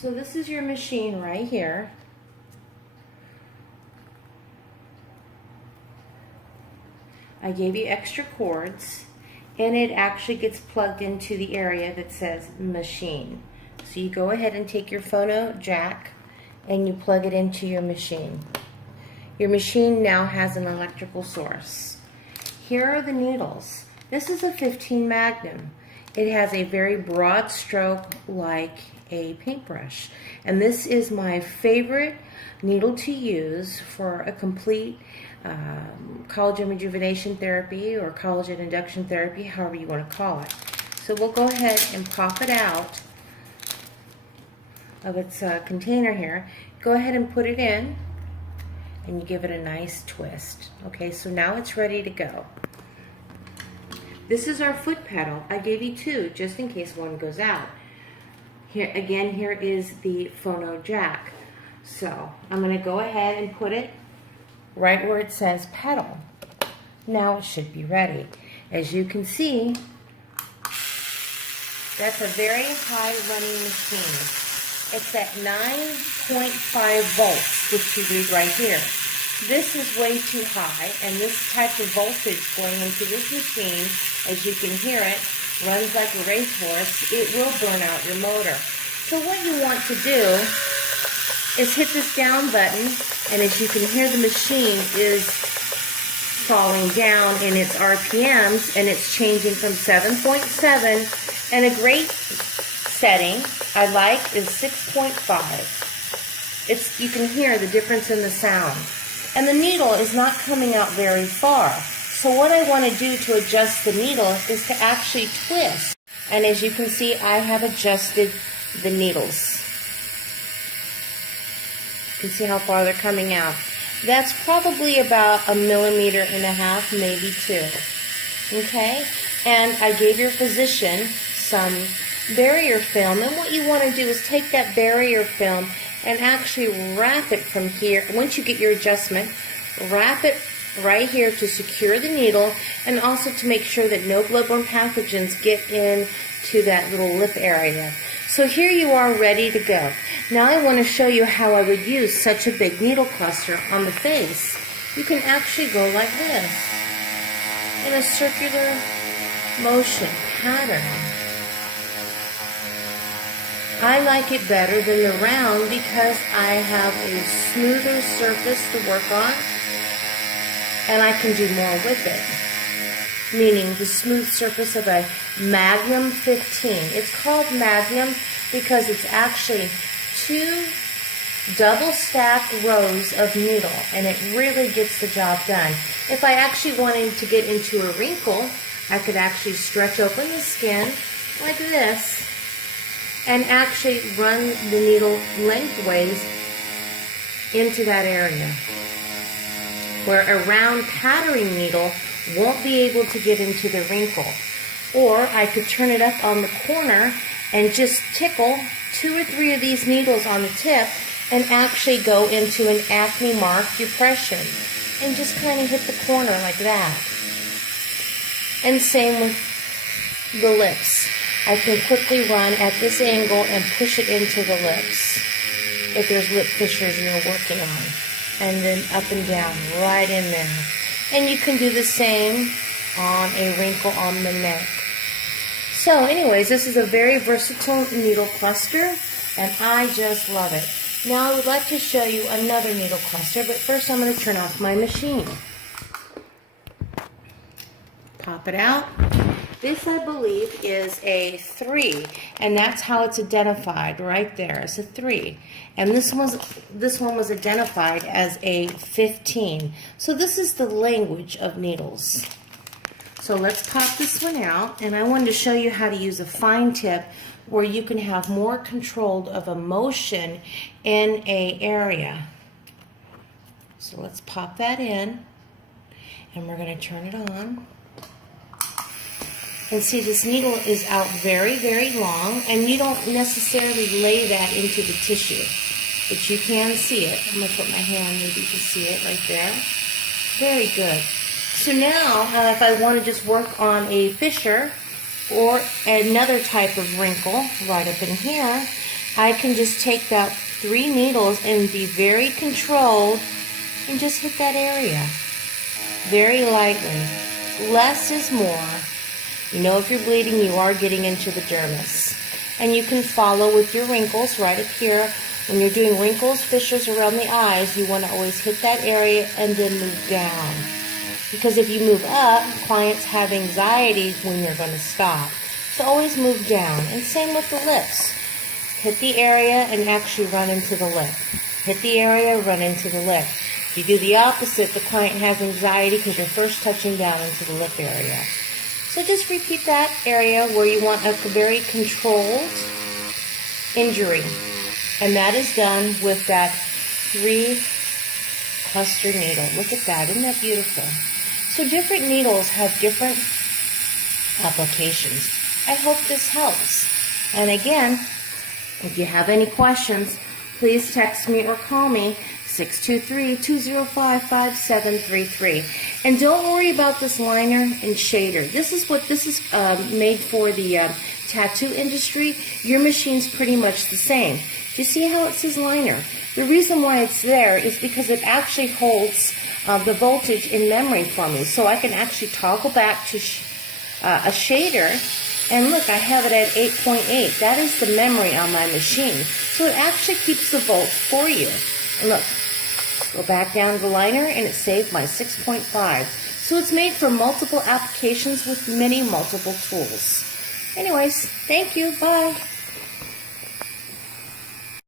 So this is your machine right here. I gave you extra cords, and it actually gets plugged into the area that says machine. So you go ahead and take your phono jack and you plug it into your machine. Your machine now has an electrical source. Here are the needles. This is a 15 Magnum. It has a very broad stroke like a paintbrush. And this is my favorite needle to use for a complete collagen rejuvenation therapy or collagen induction therapy, however you want to call it. So we'll go ahead and pop it out of its container here. Go ahead and put it in and you give it a nice twist. Okay, so now it's ready to go. This is our foot pedal. I gave you two just in case one goes out. Here again, here is the phono jack. So I'm going to go ahead and put it right where it says pedal. Now it should be ready. As you can see, that's a very high running machine. It's at 9.5 volts, which you read right here. This is way too high, and this type of voltage going into this machine, as you can hear it, runs like a racehorse. It will burn out your motor. So what you want to do is hit this down button, and as you can hear, the machine is falling down in its RPMs, and it's changing from 7.7, and a great setting I like is 6.5. You can hear the difference in the sound. And the needle is not coming out very far. So what I want to do to adjust the needle is to actually twist. And as you can see, I have adjusted the needles. You can see how far they're coming out. That's probably about 1.5 millimeters, maybe 2. Okay? And I gave your physician some barrier film. And what you want to do is take that barrier film and actually wrap it from here. Once you get your adjustment, wrap it right here to secure the needle and also to make sure that no bloodborne pathogens get into that little lip area. So here you are ready to go. Now I want to show you how I would use such a big needle cluster on the face. You can actually go like this in a circular motion pattern. I like it better than the round because I have a smoother surface to work on and I can do more with it. Meaning the smooth surface of a Magnum 15. It's called Magnum because it's actually 2 double stacked rows of needle and it really gets the job done. If I actually wanted to get into a wrinkle, I could actually stretch open the skin like this and actually run the needle lengthways into that area, where a round patterning needle won't be able to get into the wrinkle. Or I could turn it up on the corner and just tickle 2 or 3 of these needles on the tip and actually go into an acne mark depression and just kind of hit the corner like that. And same with the lips. I can quickly run at this angle and push it into the lips if there's lip fissures you're working on. And then up and down, right in there. And you can do the same on a wrinkle on the neck. So anyways, this is a very versatile needle cluster, and I just love it. Now I would like to show you another needle cluster, but first I'm going to turn off my machine. Pop it out. This, I believe, is a 3, and that's how it's identified right there. It's a 3, and this one was identified as a 15. So this is the language of needles. So let's pop this one out, and I wanted to show you how to use a fine tip where you can have more control of a motion in a area. So let's pop that in, and we're going to turn it on. And see, this needle is out very, very long, and you don't necessarily lay that into the tissue, but you can see it. I'm going to put my hand maybe to see it right there. Very good. So now, if I want to just work on a fissure or another type of wrinkle right up in here, I can just take that 3 needles and be very controlled and just hit that area very lightly. Less is more. You know, if you're bleeding, you are getting into the dermis. And you can follow with your wrinkles right up here. When you're doing wrinkles, fissures around the eyes, you want to always hit that area and then move down. Because if you move up, clients have anxiety when you're going to stop. So always move down. And same with the lips. Hit the area and actually run into the lip. Hit the area, run into the lip. If you do the opposite, the client has anxiety because you're first touching down into the lip area. So just repeat that area where you want a very controlled injury. And that is done with that 3 cluster needle. Look at that. Isn't that beautiful? So different needles have different applications. I hope this helps. And again, if you have any questions, please text me or call me 623-205-5733. And don't worry about this liner and shader. This is made for the tattoo industry. Your machine's pretty much the same. Do you see how it says liner? The reason why it's there is because it actually holds the voltage in memory for me. So I can actually toggle back to a shader. And look, I have it at 8.8. That is the memory on my machine. So it actually keeps the volts for you. And look, go back down to the liner and it saved my 6.5. So it's made for multiple applications with many multiple tools. Anyways, thank you. Bye.